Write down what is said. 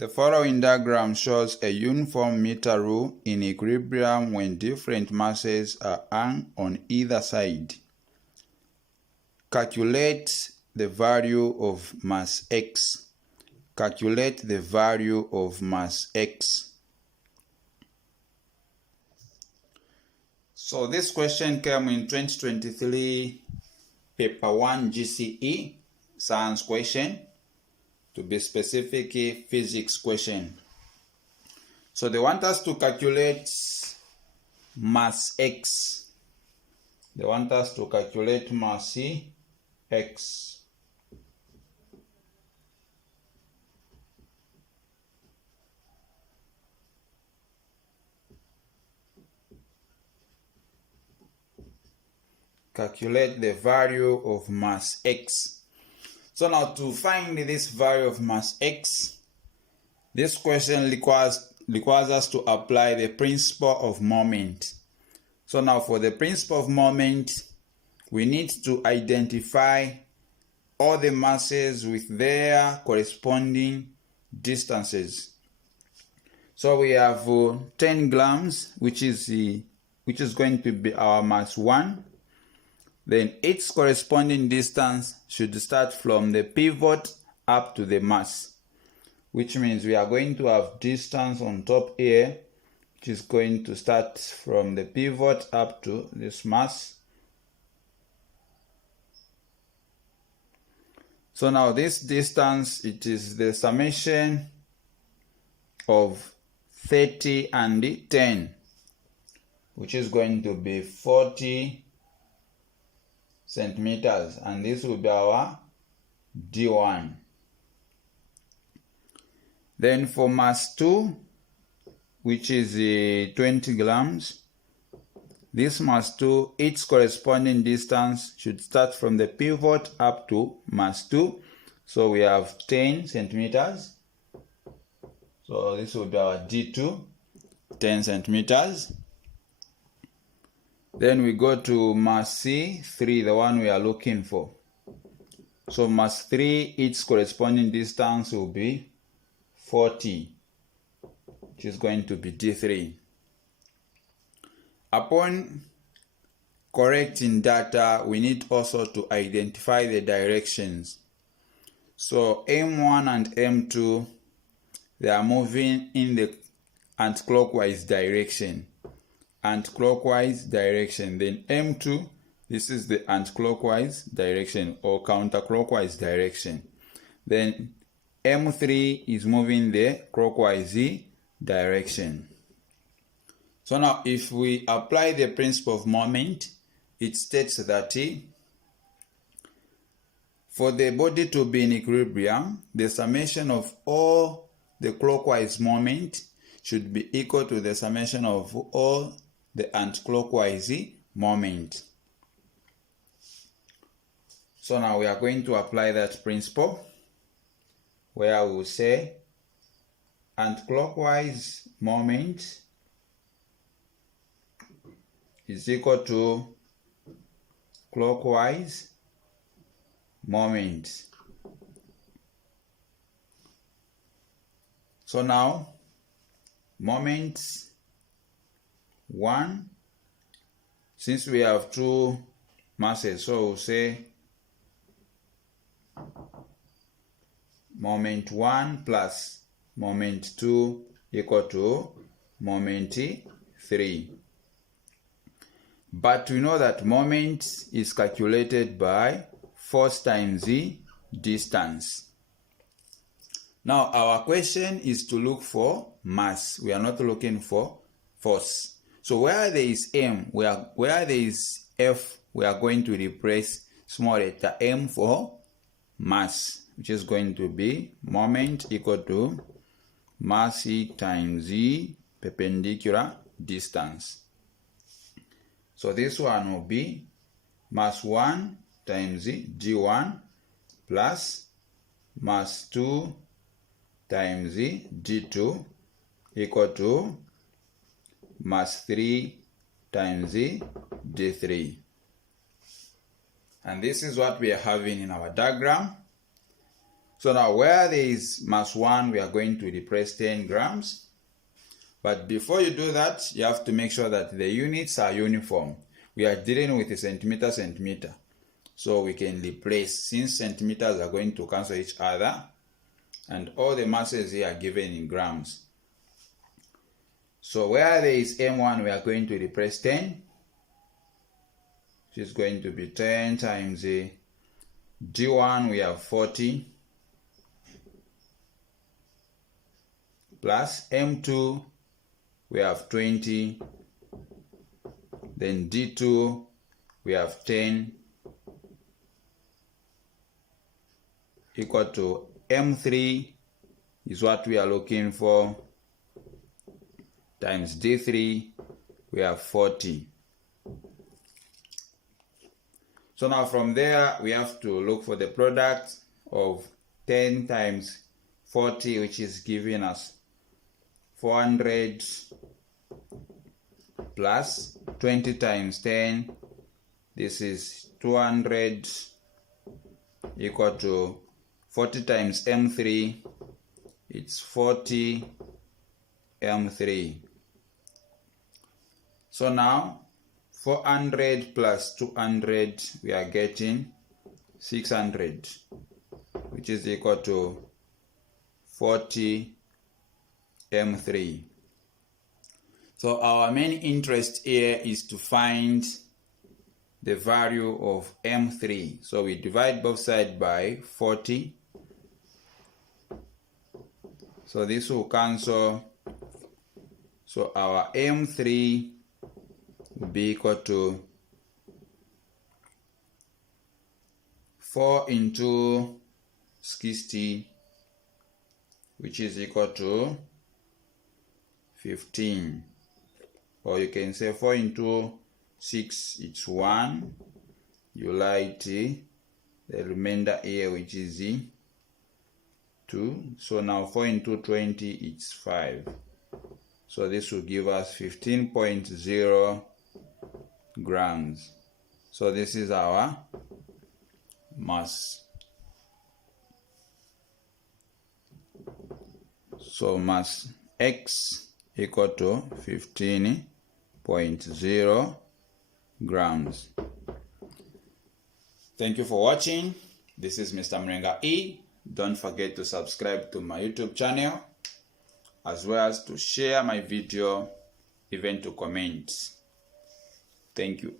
The following diagram shows a uniform meter rule in equilibrium when different masses are hung on either side. Calculate the value of mass X. Calculate the value of mass X. So this question came in 2023 paper 1 GCE science question, to be specific, physics question. So they want us to calculate mass X. They want us to calculate mass X. Calculate the value of mass X. So now to find this value of mass X, this question requires us to apply the principle of moment. So now for the principle of moment, we need to identify all the masses with their corresponding distances. So we have 10 grams, which is going to be our mass 1. Then its corresponding distance should start from the pivot up to the mass, which means we are going to have distance on top here, which is going to start from the pivot up to this mass. So now this distance, it is the summation of 30 and 10, which is going to be 40 centimeters, and this will be our D1. Then for mass 2, which is 20 grams, this mass 2, its corresponding distance should start from the pivot up to mass 2. So we have 10 centimeters. So this will be our D2, 10 centimeters. Then we go to mass C3, the one we are looking for. So mass 3, its corresponding distance will be 40, which is going to be D3. Upon correcting data, we need also to identify the directions. So M1 and M2, they are moving in the anti-clockwise direction. Anti-clockwise direction. Then M2, this is the anti-clockwise direction or counterclockwise direction. Then M3 is moving the clockwise direction. So now if we apply the principle of moment, it states that for the body to be in equilibrium, the summation of all the clockwise moment should be equal to the summation of all the anti-clockwise moment. So now we are going to apply that principle, where we will say anti-clockwise moment is equal to clockwise moment. So now moment 1, since we have two masses, so we'll say moment 1 plus moment 2 equal to moment 3. But we know that moment is calculated by force times the distance. Now our question is to look for mass. We are not looking for force. So where there is M, where there is F, we are going to replace small letter m for mass, which is going to be moment equal to mass times the perpendicular distance. So this one will be mass 1 times d1 plus mass 2 times d2 equal to mass 3 times d3. And this is what we are having in our diagram. So now where there is mass 1, we are going to replace 10 grams. But before you do that, you have to make sure that the units are uniform. We are dealing with a centimeter. So we can replace, since centimeters are going to cancel each other, and all the masses here are given in grams. So where there is M1, we are going to replace 10, which is going to be 10 times the G1, we have 40, plus M2, we have 20, then D2, we have 10, equal to M3 is what we are looking for, times D3, we have 40. So now from there, we have to look for the product of 10 times 40, which is giving us 400, plus 20 times 10, this is 200, equal to 40 times M3, it's 40 M3. So now 400 plus 200, we are getting 600, which is equal to 40 M3. So our main interest here is to find the value of M3. So we divide both sides by 40. So this will cancel. So our M3 will be equal to 4 into 60, which is equal to 15. Or you can say 4 into 6, it's 1. You write the remainder here, which is 2. So now 4 into 20, it's 5. So this will give us 15.0 grams. So this is our mass. So mass X equal to 15.0 grams. Thank you for watching. This is Mr. Mrenga E. Don't forget to subscribe to my YouTube channel, as well as to share my video, even to comment. Thank you.